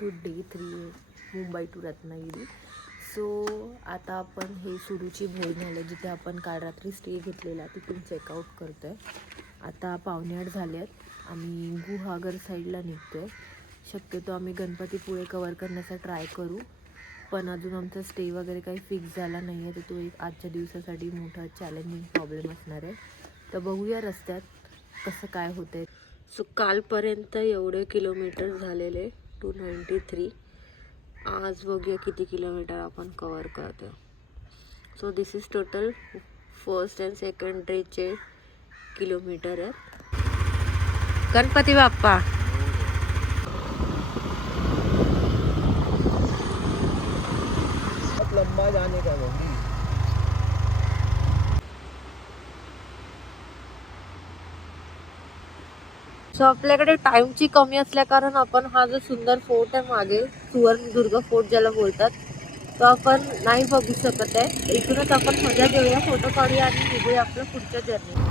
To day 3 Mumbai to Ratnagiri. So आता आपण हे सुरूची भोई झालं जिथे आपण काल रात्री स्टे घेतलेला तिथून चेकआउट करतो आहे. आता 7:45 झाले आहेत. आम्ही गुहागर साईडला निघतो आहे. शक्यतो आम्ही गणपतीपुळे कवर करण्याचा ट्राय करू, पण अजून आमचा स्टे वगैरे काही फिक्स झाला नाही आहे, तर तो एक आजच्या दिवसासाठी मोठा चॅलेंजिंग प्रॉब्लेम असणार आहे. तर बघूया रस्त्यात कसं काय होतं आहे. सो कालपर्यंत एवढे किलोमीटर झालेले 293. आज बघूया किती किलोमीटर आपण कवर करतो. So this is total first and second डेचे किलोमीटर आहेत. गणपती बाप्पा. लंबा जाने का वो. सो आपल्याकडे टाइमची कमी असल्या कारण आपण हा जो सुंदर फोर्ट आहे मागे सुवर्णदुर्ग फोर्ट ज्याला बोलतात तो आपण नाही बघू शकत आहे. इथूनच आपण मजा घेऊया, फोटो काढूया आणि निघूया आपलं पुढच्या जर्नी.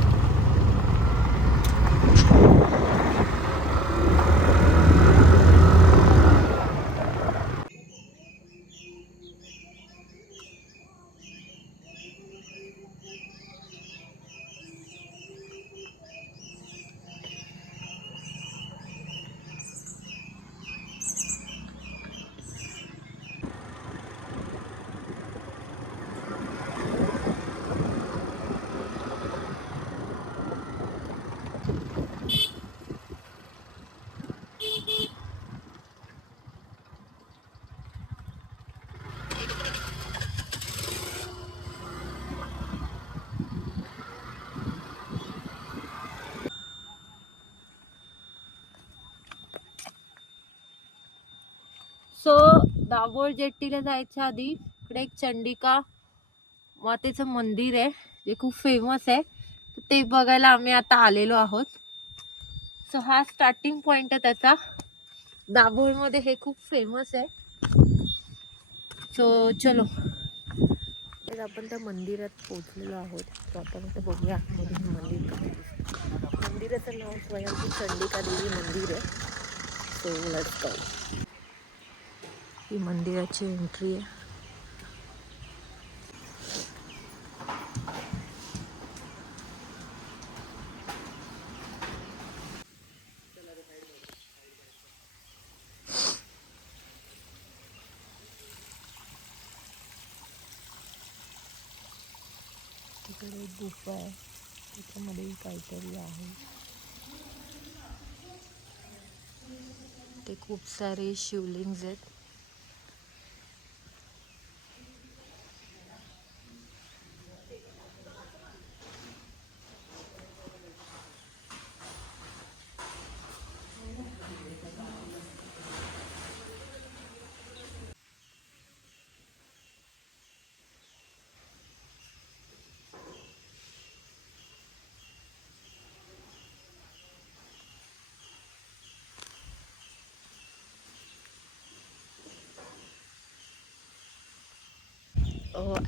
सो दाभोळ जेट्टीला जायच्या आधी इकडे एक चंडिका मातेचं मंदिर आहे जे खूप फेमस आहे, तर ते बघायला आम्ही आता आलेलो आहोत. सो हा स्टार्टिंग पॉइंट आहे त्याचा. दाभोळमध्ये हे खूप फेमस आहे. सो चलो, तर आपण त्या मंदिरात पोहोचलेलो आहोत. तर आपण आता बघूया आतमधून मंदिर कसं दिसतं. मंदिराचं नाव स्वयंभू चंडिका देवी मंदिर आहे. So let's go. ही मंदिराची एंट्री आहे. तिकडे एक गुफा आहे, त्याच्यामध्ये काहीतरी आहे. ते खूप सारे शिवलिंग्स आहेत.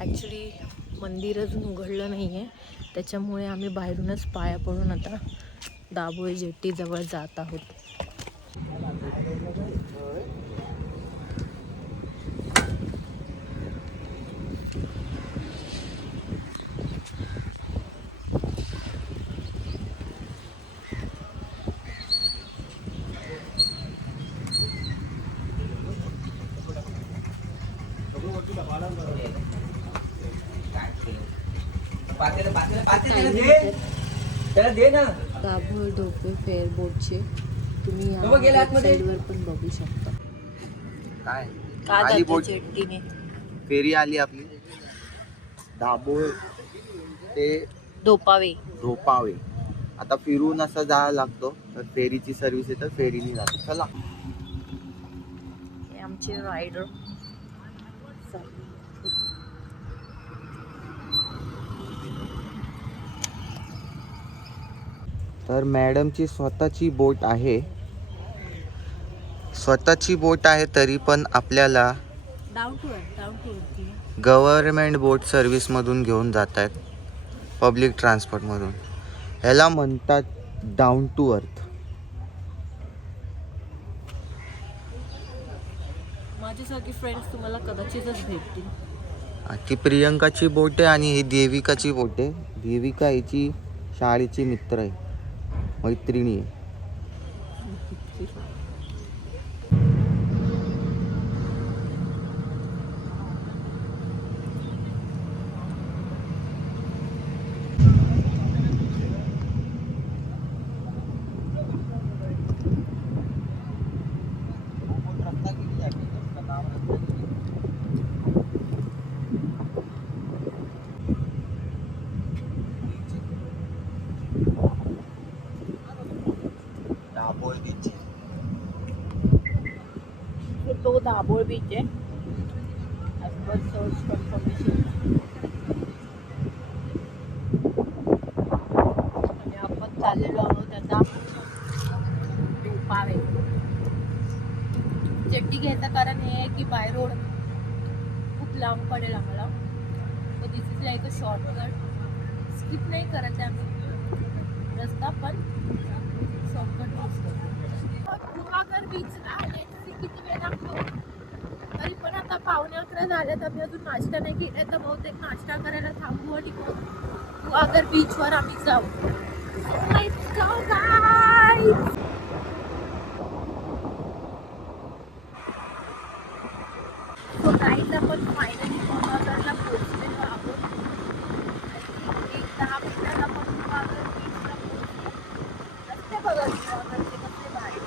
ॲक्च्युली मंदिर अजून उघडलं नाही आहे, त्याच्यामुळे आम्ही बाहेरूनच पाया पडून आता दाभोळ जेट्टीजवळ जात आहोत. दाभोळ धोपे फेअर बोटचे तुम्ही या साईडवर पण बघू शकता. काय जेट्टीने फेरी आली आपली दाभोळ ते धोपावे. आता फिरून असं जायला लागतो, तर फेरीची सर्व्हिस आहे तर फेरीने जातो. चला, हे आमचे रायडर. तर मॅडमची स्वतःची बोट आहे. तरी पण आपल्याला डाऊन टू अर्थ गव्हर्नमेंट बोट सर्व्हिसमधून घेऊन जात आहेत, पब्लिक ट्रान्सपोर्टमधून. ह्याला म्हणतात डाऊन टू अर्थ. माझ्यासारखी फ्रेंड्स तुम्हाला कदाचितच भेटतील. ती प्रियंकाची बोट आहे आणि ही देविकाची बोट आहे. देविका हिची शाळेची मित्र आहे, मैत्रिणी आहे. तो दाभोळ बीच आहे. As per search confirmation. आणि आपण चाललेलो आहोत आता डोपावे. चड्डी घ्यायचं कारण हे आहे की बाय रोड खूप लांब पडेल आम्हाला. तर this is like a shortcut. स्किप नाही करत आहे आम्ही रस्ता, पण शॉर्टकट यूज करतो. गुहागर बीचला आले किती वेळ लागतो, तरी पण आता 11:15 झालेत. आम्ही अजून नाश्ता नाही केला, तर बहुतेक नाश्ता करायला थांबू आणि गुहागर बीचवर आम्ही जाऊ. Let's go guys! So guys, आपण फायनली गुहागरला पोहोचलेलो आहोत. एक 10 मिनिटात आपण गुहागर बीचला पोहोचलो. रस्ते बघा गुहागरचे कसले भारी.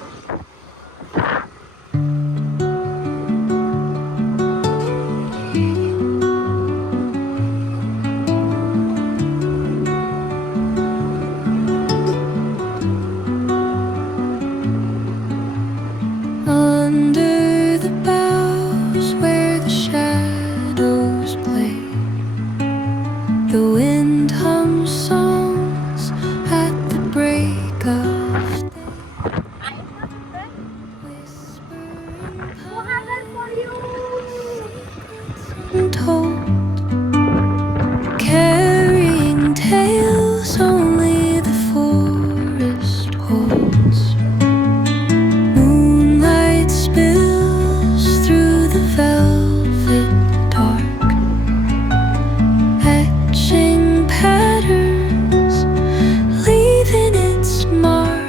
Under the boughs where the shadows play, the wind hums songs at the break of day, whispering secrets untold, carrying tales only the forest holds. Moonlight spills through the velvet dark, etching patterns, leaving its mark.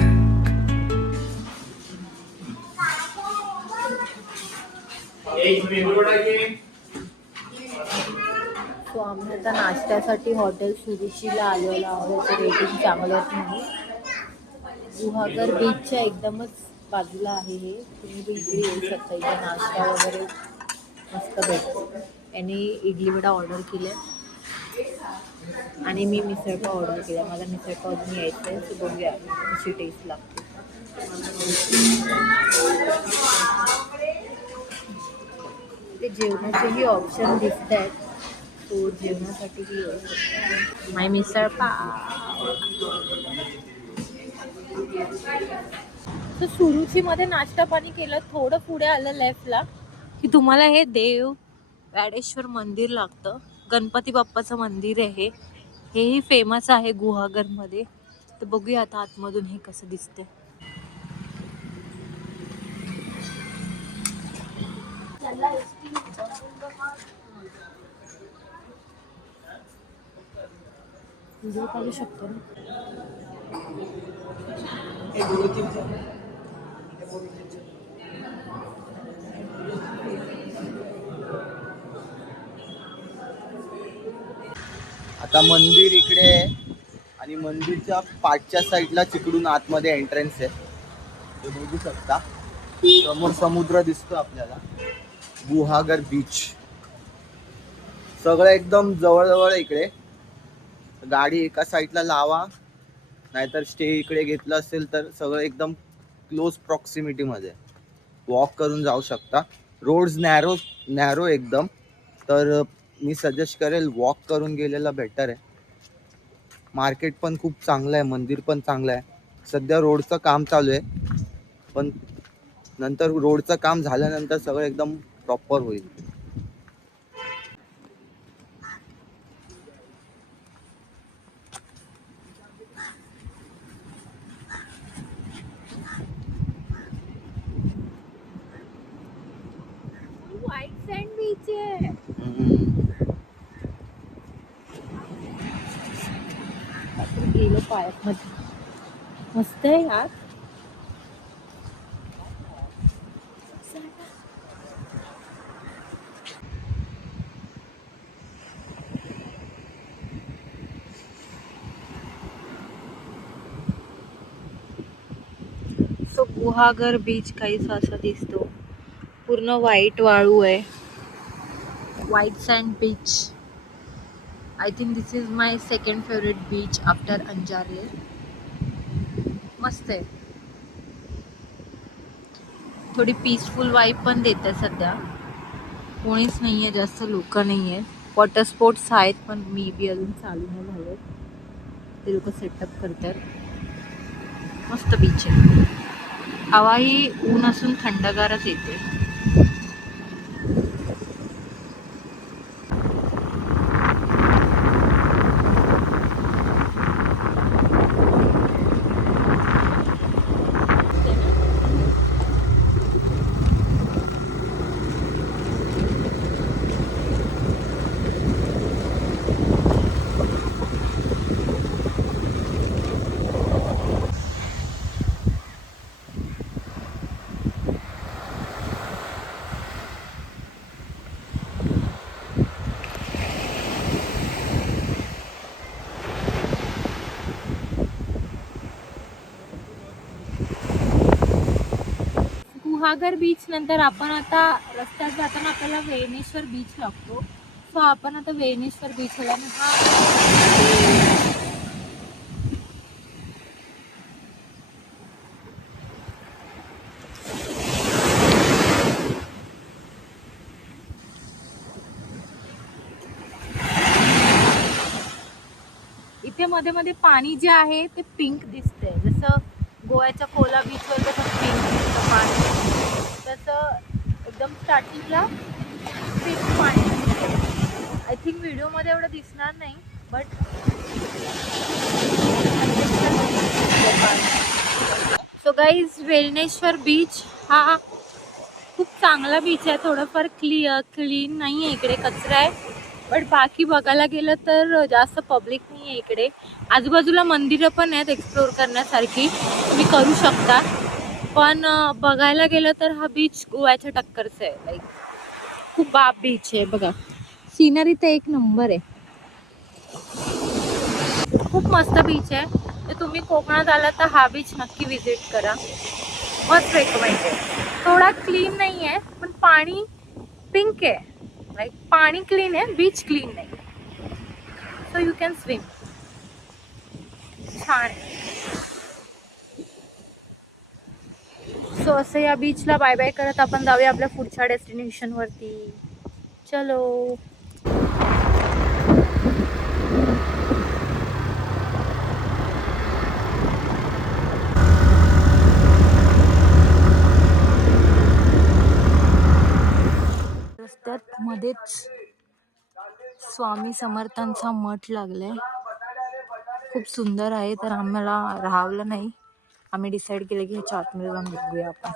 So आम्ही आता नाश्त्यासाठी hotel सुरुचीला आलेलो आहोत. Rating चांगलं नाही. गुहागर बीचच्या एकदमच बाजूला आहे हे. तुम्ही इकडे येऊ शकता. इथे नाश्ता वगैरे मस्त भेटतो. यांनी इडली वडा ऑर्डर केले आणि मी मिसळपाव ऑर्डर केला. मला मिसळपाव अजून यायचं आहे, सो बघूया कशी टेस्ट लागते. ते जेवणाचेही ऑप्शन दिसत आहेत, तो जेवणासाठीही येऊ शकतो. माय मिसळपाव. तर सुरुचीमध्ये नाश्ता पाणी केलं. थोडं पुढे आलं लेफ्टला की तुम्हाला हे देव व्याडेश्वर मंदिर लागतं. गणपती बाप्पाचं मंदिर आहे. हेही फेमस आहे गुहागरमध्ये. तर बघूया आता आतमधून हे कसं दिसतंय. व्हिडिओ काढू शकतो ना. आता मंदिर इकडे आहे आणि मंदिरच्या पाठच्या साईडला तिकडून आतमध्ये एंट्रन्स आहे. ते बघू शकता. समोर समुद्र दिसतो आपल्याला. गुहागर बीच सगळं एकदम जवळजवळ इकडे. गाडी एका साईडला लावा, नाहीतर स्टे इकडे घेतलं असेल तर सगळं एकदम क्लोज प्रॉक्सिमिटीमध्ये. वॉक करून जाऊ शकता. रोड्स नॅरो एकदम. तर मी सजेस्ट करेल वॉक करून गेलेला बेटर आहे. मार्केट पण खूप चांगलं आहे, मंदिर पण चांगलं आहे. सध्या रोडचं काम चालू आहे, पण नंतर रोडचं काम झाल्यानंतर सगळं एकदम प्रॉपर होईल. पायामध्ये मस्त आहे यार. सो गुहागर बीच काहीसा असा दिसतो. पूर्ण व्हाईट वाळू आहे. White sand beach. I think this is my second favourite beach after Anjarle. मस्त आहे. थोडी पीसफुल वाईब पण देते सध्या. कोणीच नाहीये, जास्त लोक नाहीये. वॉटर स्पोर्ट्स आहेत पण मी बी अजून चालू नाही झाले. ते लोक सेटअप करतात. मस्त बीच आहे. हवा ही ऊन असून थंडगारच येते. गुहागर बीच नंतर आपण आता रस्त्यात जाताना आपल्याला वेणेश्वर बीच लागतो. सो आपण आता वेणेश्वर बीचला इथे मध्ये मध्ये पाणी जे आहे ते पिंक दिसतंय. जसं गोव्याच्या कोला बीचवर कसं पिंक दिसतं पाणी, तसं एकदम स्टार्टिंगला पिंक पाणी दिसतंय. आय थिंक व्हिडिओमध्ये एवढं दिसणार नाही but so guys Velneshwar beach हा खूप चांगला बीच आहे. थोडंफार क्लीन नाही आहे, इकडे कचरा आहे. बट बाकी बघायला गेलं तर जास्त पब्लिक नाही आहे इकडे. आजूबाजूला मंदिरं पण आहेत एक्सप्लोर करण्यासारखी, तुम्ही करू शकता. पण बघायला गेलं तर हा बीच गोव्याच्या टक्करचा आहे. लाईक खूप बाप बीच आहे बघा. सिनरी तर एक नंबर आहे. खूप मस्त बीच आहे. तर तुम्ही कोकणात आला तर हा बीच नक्की विजिट करा. मस्त रेकमेंड आहे. थोडा क्लीन नाही आहे पण पाणी पिंक आहे. लाईक पाणी क्लीन आहे, बीच क्लीन नाही. So you can swim. छान आहे. सो असं या बीचला बाय बाय करत आपण जाऊया आपल्या पुढच्या डेस्टिनेशन वरती. चलो. रस्त्यात मध्येच स्वामी समर्थांचा मठ लागलाय. खूप सुंदर आहे. तर आम्हाला राहावलं नाही. आम्ही डिसाईड केलं की ह्याच्या आतमध्ये जाऊन बघूया आपण.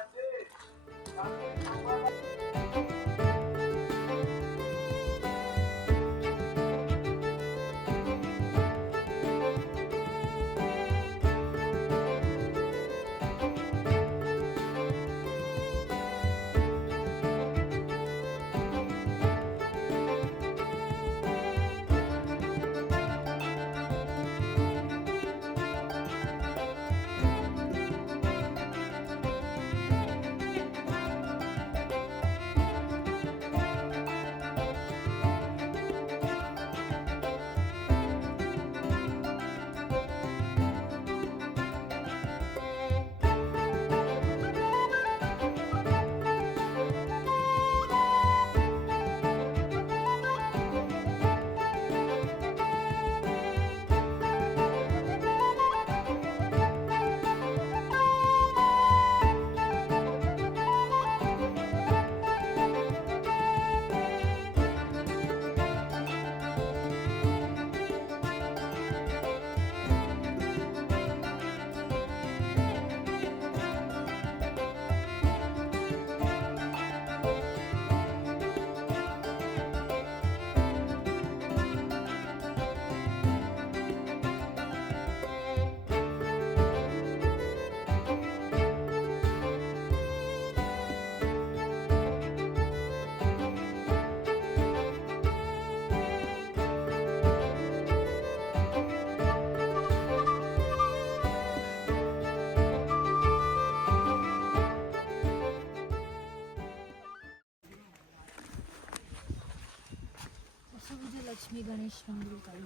लक्ष्मी गणेश मंदिर काही.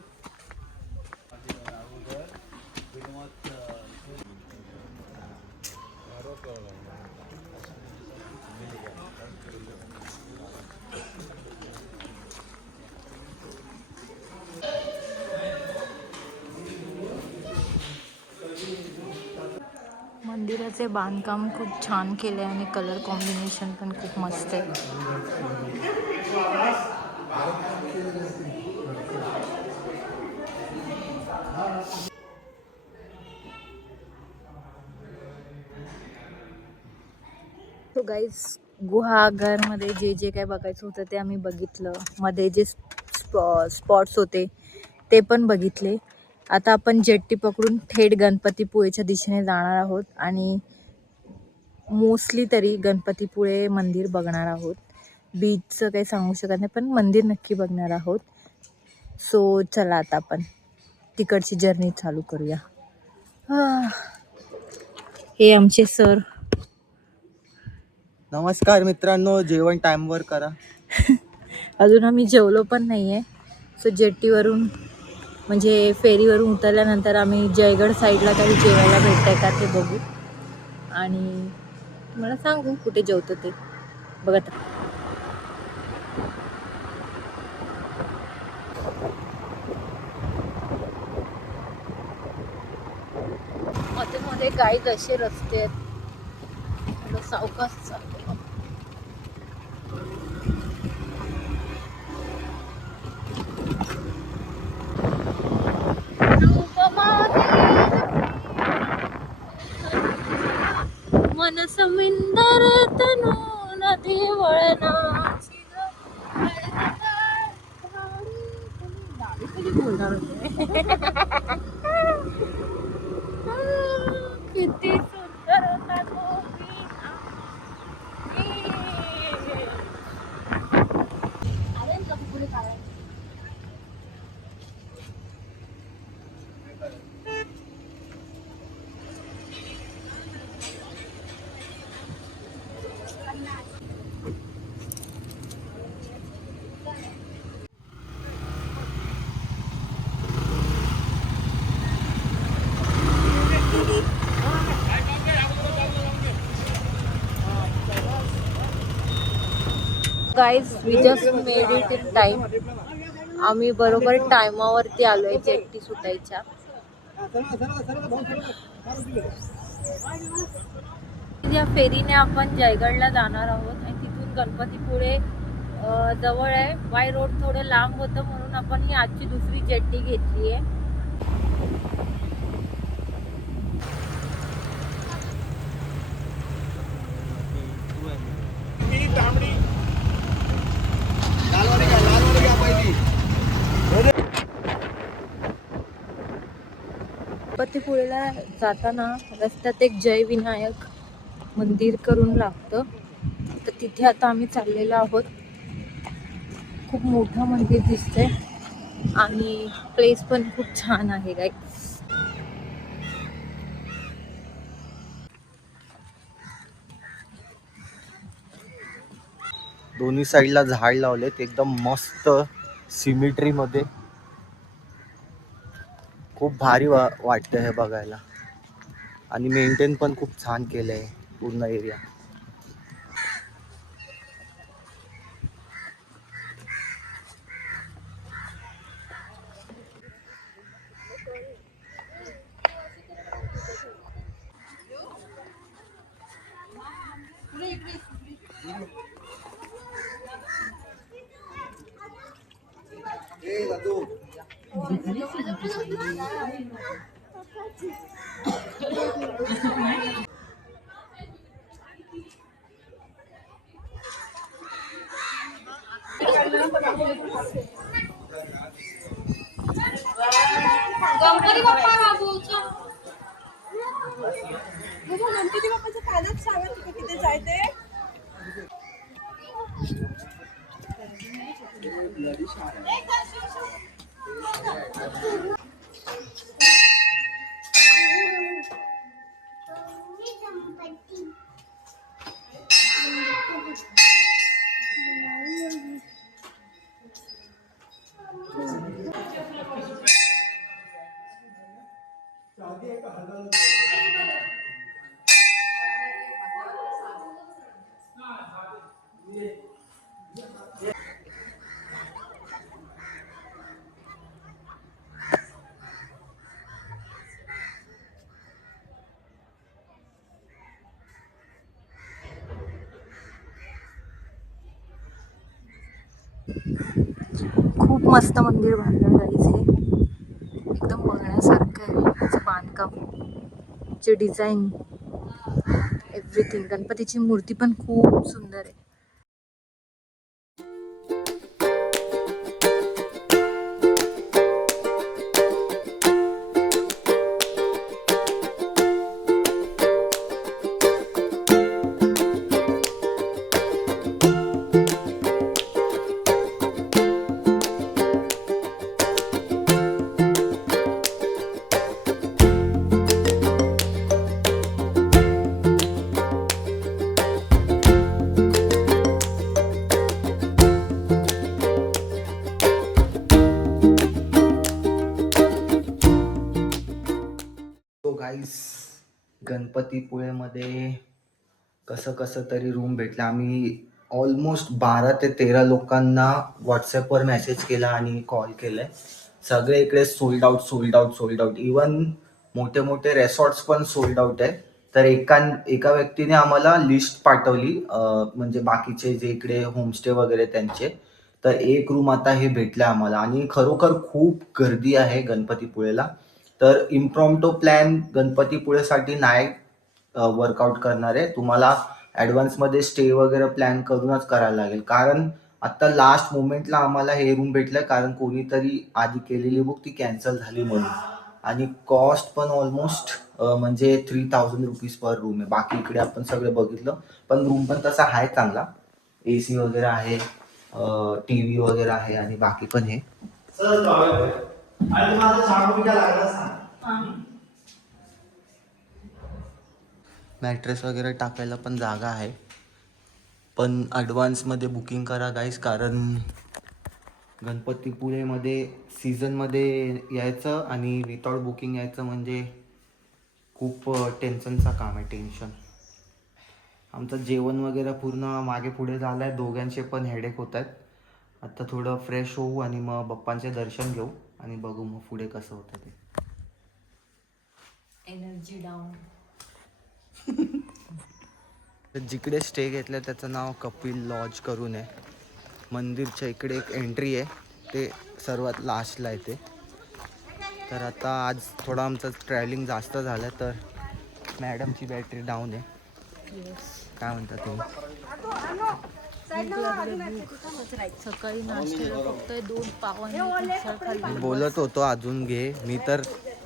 मंदिराचे बांधकाम खूप छान केले आणि कलर कॉम्बिनेशन पण खूप मस्त आहे. तो गाईज गुहागरमध्ये जे जे काय बघायचं होतं ते आम्ही बघितलं. मध्ये जे स्पॉट्स होते ते पण बघितले. आता आपण जेट्टी पकडून थेट गणपतीपुळेच्या दिशेने जाणार आहोत आणि मोस्टली तरी गणपतीपुळे मंदिर बघणार आहोत. बीचचं काही सांगू शकत नाही पण मंदिर नक्की बघणार आहोत. सो चला आता आपण तिकडची जर्नी चालू करूया. हे आमचे सर. नमस्कार मित्रांनो, जेवण टाइमवर करा. अजून आम्ही जेवलो पण नाही आहे. सो जेट्टीवरून म्हणजे फेरीवरून उतरल्यानंतर आम्ही जयगड साईडला काही जेवायला भेटतंय का ते बघू आणि तुम्हाला सांगू कुठे जेवतो ते बघत. मध्ये मध्ये गाईड असे रस्ते आहेत, सावकाश चालतो. मन समिंदर तनू नदी वळणा बोलणार होते. किती सुंदर guys, we just made it in time. आम्ही बरोबर टायमावरती आलोय जेट्टी सुटायच्या. या फेरीने आपण जयगडला जाणार आहोत आणि तिथून गणपतीपुळे जवळ आहे. बाय रोड थोडं लांब होतं म्हणून आपण ही आजची दुसरी जेट्टी घेतली आहे. गणपतीपुळेला जाताना रस्त्यात एक जय विनायक मंदिर करून लागतं, तर तिथे आता आम्ही चाललेलो आहोत. खूप मोठं मंदिर दिसतंय आणि प्लेस पण खूप छान आहे गाईस. दोन्ही साईडला झाड लावलेत एकदम मस्त सिमेट्री मध्ये. खूप भारी वाटतं हे बघायला आणि मेंटेन पण खूप छान केलंय पूर्ण एरिया. गणपती बाप्पाच्या पाण्यात सांगा तुला किती जायते. खूप मस्त मंदिर बांधलं जायचे, एकदम बघण्यासारखं आहे. त्याचं बांधकाम, चे डिझाईन, एव्हरीथिंग. गणपतीची मूर्ती पण खूप सुंदर आहे. गाईस, गणपतीपुळेमध्ये कसं कसं तरी रूम भेटला. आम्ही ऑलमोस्ट 12 ते 13 लोकांना व्हॉट्सअपवर मेसेज केला आणि कॉल केलाय. सगळे इकडे sold out sold out sold out. Even मोठे मोठे रेसॉर्ट्स पण सोल्ड आउट आहे. तर एका व्यक्तीने आम्हाला लिस्ट पाठवली, म्हणजे बाकीचे जे इकडे होमस्टे वगैरे त्यांचे. तर एक रूम आता हे भेटलं आम्हाला आणि खरोखर खूप गर्दी आहे गणपतीपुळेला. तर इम्प्रॉम्प्टो प्लॅन गणपतीपुळेसाठी नाही वर्कआउट करणार आहे. तुम्हाला ॲडव्हान्समध्ये स्टे वगैरे प्लॅन करूनच करायला लागेल, कारण आत्ता लास्ट मोमेंटला आम्हाला हे रूम भेटलं, कारण कोणीतरी आधी केलेली बुक ती कॅन्सल झाली म्हणून. आणि कॉस्ट पण ऑलमोस्ट म्हणजे 3000 रुपीज पर रूम आहे. बाकी इकडे आपण सगळं बघितलं, पण रूम पण तसा आहे चांगला. AC वगैरे आहे, TV वगैरे आहे आणि बाकी पण हे मॅट्रेस वगैरे टाकायला पण जागा आहे. पण ॲडव्हान्समध्ये बुकिंग करा गाईस, कारण गणपतीपुळेमध्ये सीझनमध्ये यायचं आणि विदाउट बुकिंग यायचं म्हणजे खूप टेन्शनचा काम आहे. टेन्शन. आमचं जेवण वगैरे पूर्ण मागे पुढे झालं आहे. दोघांचे पण हेडेक होत आहेत. आता थोडं फ्रेश होऊ आणि मग बाप्पांचे दर्शन घेऊ आणि बघू मग पुढे कसं होतं ते. Energy down. जिकडे स्टे घेतलं त्याचं नाव कपिल लॉज करून आहे. मंदिरच्या इकडे एक एंट्री आहे, ते सर्वात लास्टला आहे ते. तर आता आज थोडं आमचं ट्रॅव्हलिंग जास्त झालं, तर मॅडमची बॅटरी डाऊन आहे. काय म्हणता तुम्ही? सकाळी नाश्त्याला फक्त 2 पाव आणि मिसळ खाल्ली. बोलत होतो अजून घे, मी तर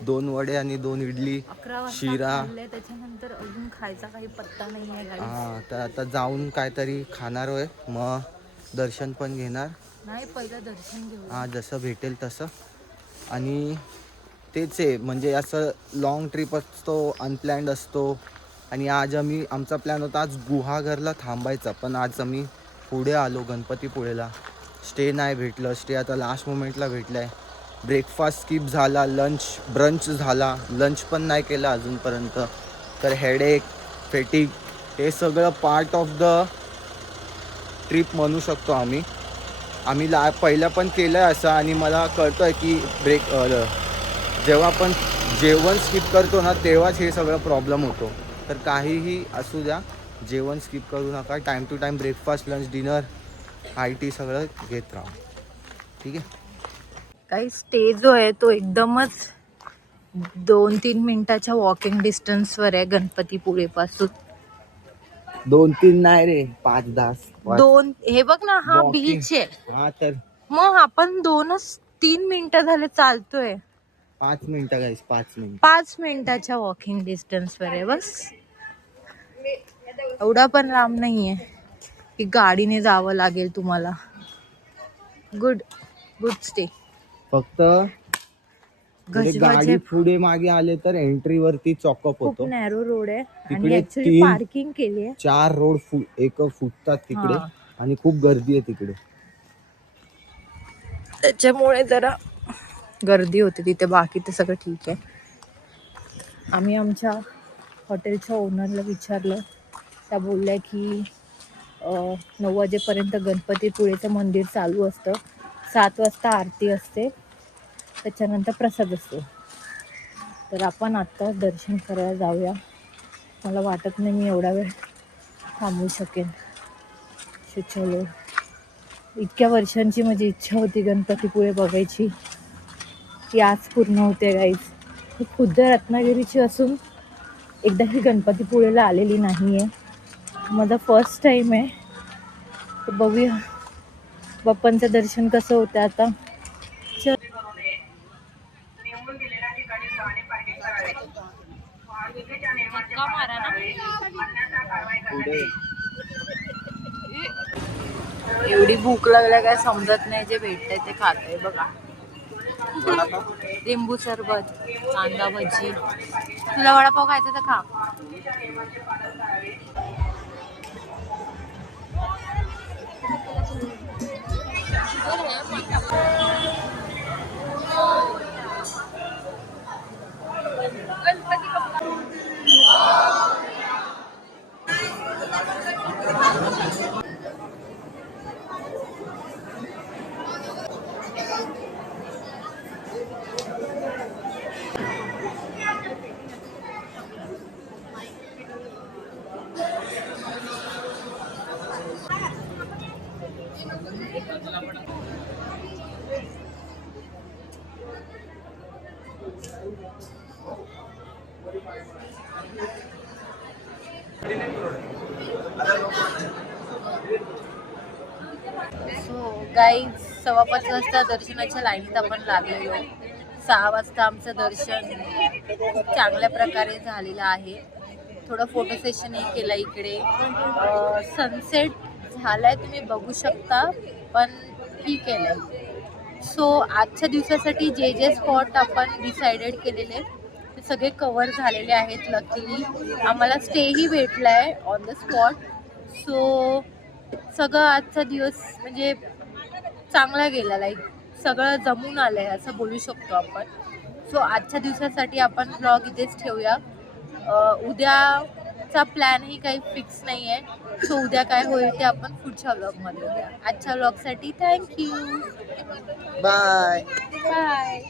2 वडे आणि 2 इडली 11 वाजता शिरा. खाल्ले, त्याच्यानंतर अजून खायचा काही पत्ता नाही आहे गाडी. हां, तर आता जाऊन काहीतरी खाणार आहे, मग दर्शन पण घेणार. नाही, पहिलं दर्शन घेऊ. हां, जसं भेटेल तसं. आणि तेच आहे, म्हणजे असं लॉंग ट्रिप असतो, अनप्लॅन्ड असतो. आणि आज आमचा प्लॅन होता आज गुहागरला थांबायचा, पण आज आम्ही पुढे आलो गणपतीपुळेला. स्टे नाही भेटलं. स्टे आता लास्ट मोमेंटला भेटलं आहे. ब्रेकफास्ट स्किप झाला, ब्रंच झाला, लंच पण नाही केला अजूनपर्यंत. तर हेडेक, फेटिक हे सगळं पार्ट ऑफ द ट्रिप म्हणू शकतो आम्ही. पहिलं पण केलं आहे असं, आणि मला कळतं आहे की जेव्हा आपण जेवण स्किप करतो ना, तेव्हाच हे सगळं प्रॉब्लेम होतो. तर काहीही असू द्या, जेवण स्किप करू नका. Time to time breakfast, lunch, dinner, tea सगळं घेत राहा. ठीक आहे. काही स्टे जो आहे तो एकदमच 2-3 मिनिटाच्या वॉकिंग डिस्टन्सवर आहे गणपतीपुळेपासून. 2-3 नाही रे, 5-10. 2 हे बघ ना, हा Walking. बीच आहे. हा, तर मग आपण 2-3 मिनिटं झाले चालतोय. 5 मिनिटं गाईस, 5 मिनिटं. 5 मिनिटाच्या वॉकिंग डिस्टन्सवर आहे बस. एवढा पण लांब नाहीये की गाडीने जावं लागेल तुम्हाला. Good stay. फक्त गाडी पुढे मागे आले तर एंट्री वरती चॉकअप खूप होतो. नॅरो रोड आहे आणि तिकडे ऍक्च्युली पार्किंग केली आहे. 4 रोड फुटतात तिकडे. हा. आणि खूप गर्दी आहे तिकडे. त्याच्यामुळे जरा गर्दी होते तिथे. बाकी ते सगळं ठीक आहे. आम्ही आमच्या हॉटेलच्या ओनरला विचारलं, त्या बोलल्या की 9 वाजेपर्यंत गणपतीपुळेचं मंदिर चालू असतं, 7 वाजता आरती असते, त्याच्यानंतर प्रसाद असतो. तर आपण आत्ता दर्शन करायला जाऊया. मला वाटत नाही मी एवढा वेळ थांबू शकेन. चलो, इतक्या वर्षांची माझी इच्छा होती गणपतीपुळे बघायची, ती आज पूर्ण होते गाईज. मी खुद्द रत्नागिरीची असून एकदाही गणपतीपुळेला आलेली नाही आहे. माझा फर्स्ट टाईम आहे. तर बघूया बाप्पांचं दर्शन कसं होतं आता. एवढी भूक लागल्या काय समजत नाही, जे भेटतंय ते खातंय बघा. लिंबू सरबत, कांदा भजी. तुला वडापाव खायचा तर खा. सो गाईज, 5:15 वाजता दर्शनाच्या लाईनीत आपण लागलेलो. 6 वाजता आमचं दर्शन खूप चांगल्या प्रकारे झालेलं आहे. थोडं फोटो सेशनही केलं इकडे. सनसेट झालाय, तुम्ही बघू शकता, पण ठीक केलं. सो आजच्या दिवसासाठी जे जे स्पॉट आपण डिसाइडेड केलेले ते सगळे कवर झालेले आहेत. लकीली आम्हाला स्टेही भेटला आहे ऑन द स्पॉट. सो सगळं आजचा दिवस म्हणजे चांगला गेला, लाईक सगळं जमून आलं आहे असं बोलू शकतो आपण. सो आजच्या दिवसासाठी आपण ब्लॉग इथेच ठेवूया. उद्याचा प्लॅनही काही फिक्स नाही आहे. सो उद्या काय होईल ते आपण पुढच्या ब्लॉगमध्ये उद्या. आजच्या ब्लॉगसाठी थँक्यू. बाय. बाय.